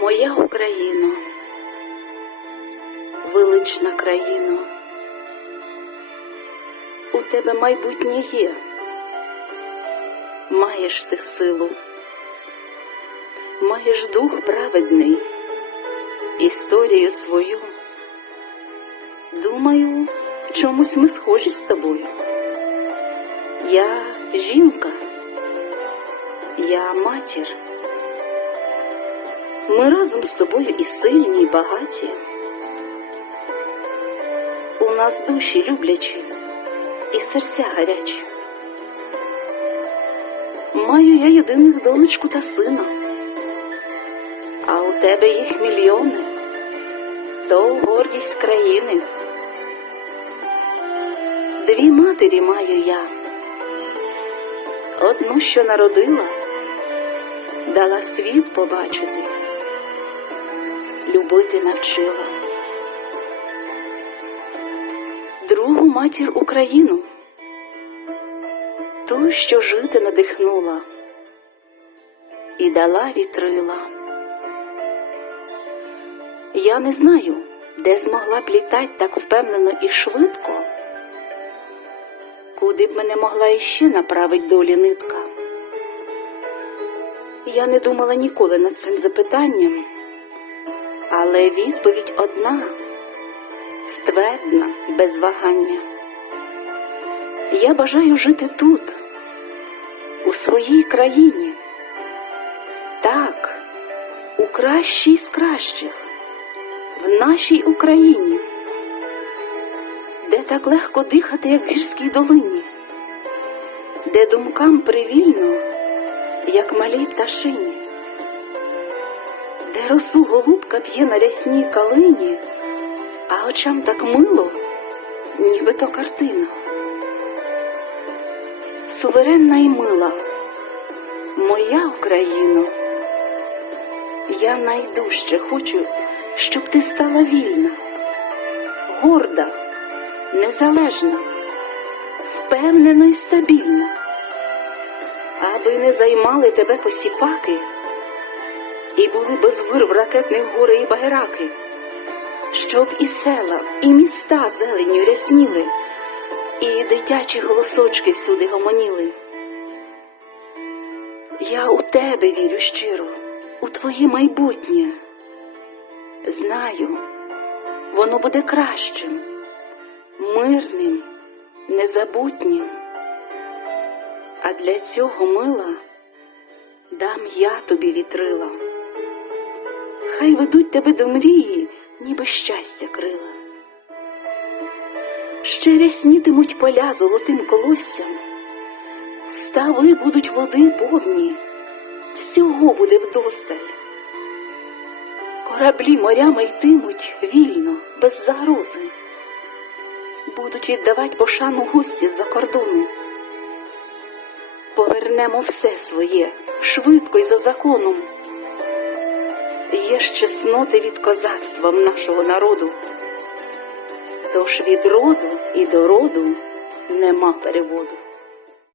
Моя Україно, велична країно, у тебе майбутнє є, маєш ти силу, маєш дух праведний, історію свою. Думаю, в чомусь ми схожі з тобою. Я жінка, я матір. Ми разом з тобою і сильні, і багаті. У нас душі люблячі і серця гарячі. Маю я єдиних донечку та сина, а у тебе їх мільйони, то гордість країни. Дві матері маю я, одну, що народила, дала світ побачити любити навчила. Другу матір Україну, ту, що жити надихнула і дала вітрила. Я не знаю, де змогла б літать так впевнено і швидко, куди б мене могла іще направить долі нитка. Я не думала ніколи над цим запитанням. Але відповідь одна. Ствердна, без вагання. Я бажаю жити тут, у своїй країні, так, у кращій з кращих, в нашій Україні, де так легко дихати, як в гірській долині, де думкам привільно, як малій пташині де росу голубка п'є на рясній калині, а очам так мило, ніби то картина. Суверенна і мила, моя Україно, я найдужче хочу, щоб ти стала вільна, горда, незалежна, впевнена і стабільна, аби не займали тебе посіпаки і були без вирв ракетних гори і багераки, щоб і села, і міста зеленю рясніли, і дитячі голосочки всюди гомоніли. Я у тебе вірю щиро, у твоє майбутнє. Знаю, воно буде кращим, мирним, незабутнім. А для цього мила дам я тобі вітрила хай ведуть тебе до мрії, ніби щастя крила. Ще ряснітимуть поля золотим колоссям, стави будуть води повні, всього буде вдосталь. Кораблі морями йтимуть вільно, без загрози, будуть віддавати пошану гості з-за кордону. Повернемо все своє швидко й за законом є чесноти від козацтва нашого народу. Тож від роду і до роду нема переводу.